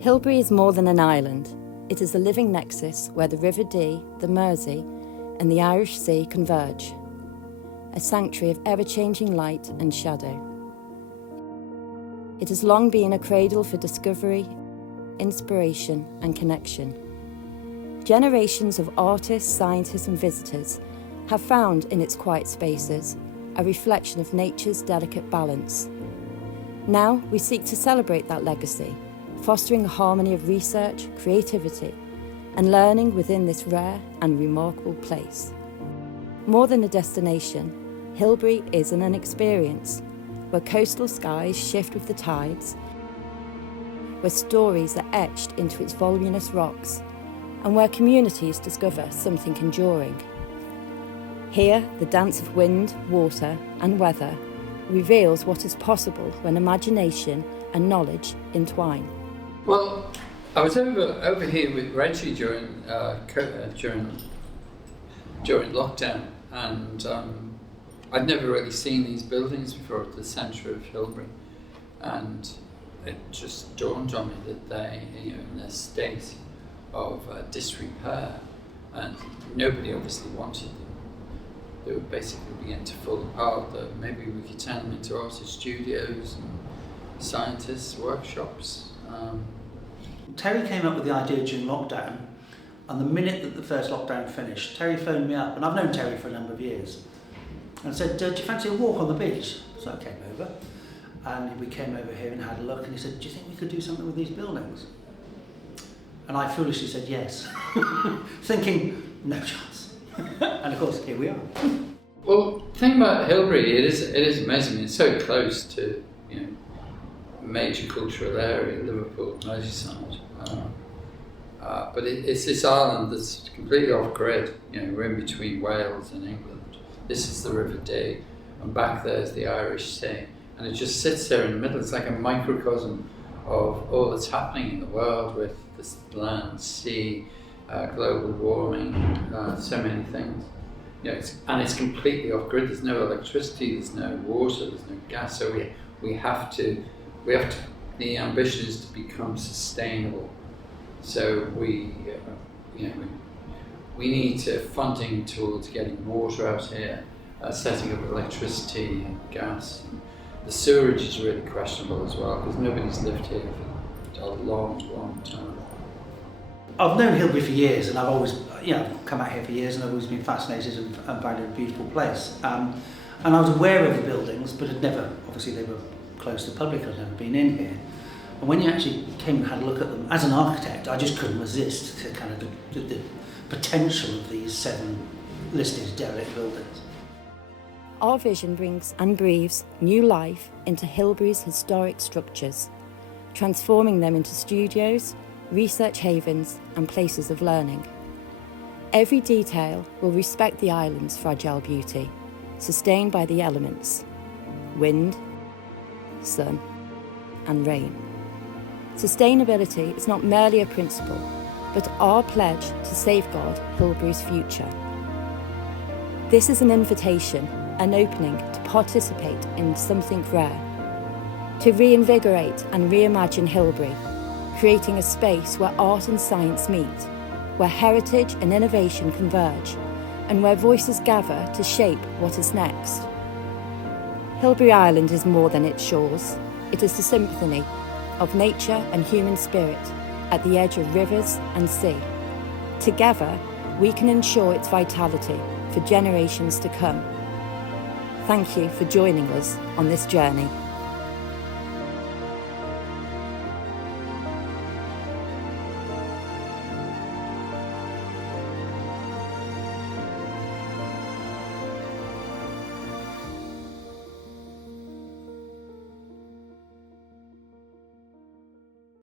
Hilbre is more than an island. It is a living nexus where the River Dee, the Mersey, and the Irish Sea converge. A sanctuary of ever-changing light and shadow. It has long been a cradle for discovery, inspiration, and connection. Generations of artists, scientists, and visitors have found in its quiet spaces a reflection of nature's delicate balance. Now we seek to celebrate that legacy, fostering a harmony of research, creativity, and learning within this rare and remarkable place. More than a destination, Hilbre is an experience where coastal skies shift with the tides, where stories are etched into its voluminous rocks, and where communities discover something enduring. Here, the dance of wind, water, and weather reveals what is possible when imagination and knowledge entwine. Well, I was over here with Reggie during lockdown, and I'd never really seen these buildings before at the centre of Hilbre, and it just dawned on me that they, in a state of disrepair, and nobody obviously wanted them. They would basically begin to fall apart. That maybe we could turn them into artist studios and scientists' workshops. Terry came up with the idea during lockdown, and the minute that the first lockdown finished, Terry phoned me up, and I've known Terry for a number of years, and said, do you fancy a walk on the beach? So I came over, and we came over here and had a look, and he said, do you think we could do something with these buildings? And I foolishly said yes, thinking, no chance. And of course, here we are. Well, the thing about Hilbre, it is amazing. It's so close to, major cultural area, Liverpool, Merseyside. But it's this island that's completely off-grid. We're in between Wales and England. This is the River Dee, and back there's the Irish Sea. And it just sits there in the middle. It's like a microcosm of all that's happening in the world with this land, sea, global warming, so many things. It's completely off-grid. There's no electricity, there's no water, there's no gas. So we have to. The ambition is to become sustainable. So we need funding towards getting water out here, setting up electricity and gas. The sewerage is really questionable as well, because nobody's lived here for a long, long time. I've known Hilbre for years, and I've always, come out here for years, and I've always been fascinated and found it a beautiful place. And I was aware of the buildings, but had never, obviously they were closed to the public, I'd never been in here. And when you actually came and had a look at them, as an architect, I just couldn't resist to kind of the potential of these 7 listed derelict buildings. Our vision brings and breathes new life into Hilbre's historic structures, transforming them into studios, research havens, and places of learning. Every detail will respect the island's fragile beauty, sustained by the elements: wind, sun, and rain. Sustainability is not merely a principle, but our pledge to safeguard Hilbre's future. This is an invitation, an opening to participate in something rare, to reinvigorate and reimagine Hilbre, creating a space where art and science meet, where heritage and innovation converge, and where voices gather to shape what is next. Hilbre Island is more than its shores. It is the symphony of nature and human spirit at the edge of rivers and sea. Together, we can ensure its vitality for generations to come. Thank you for joining us on this journey.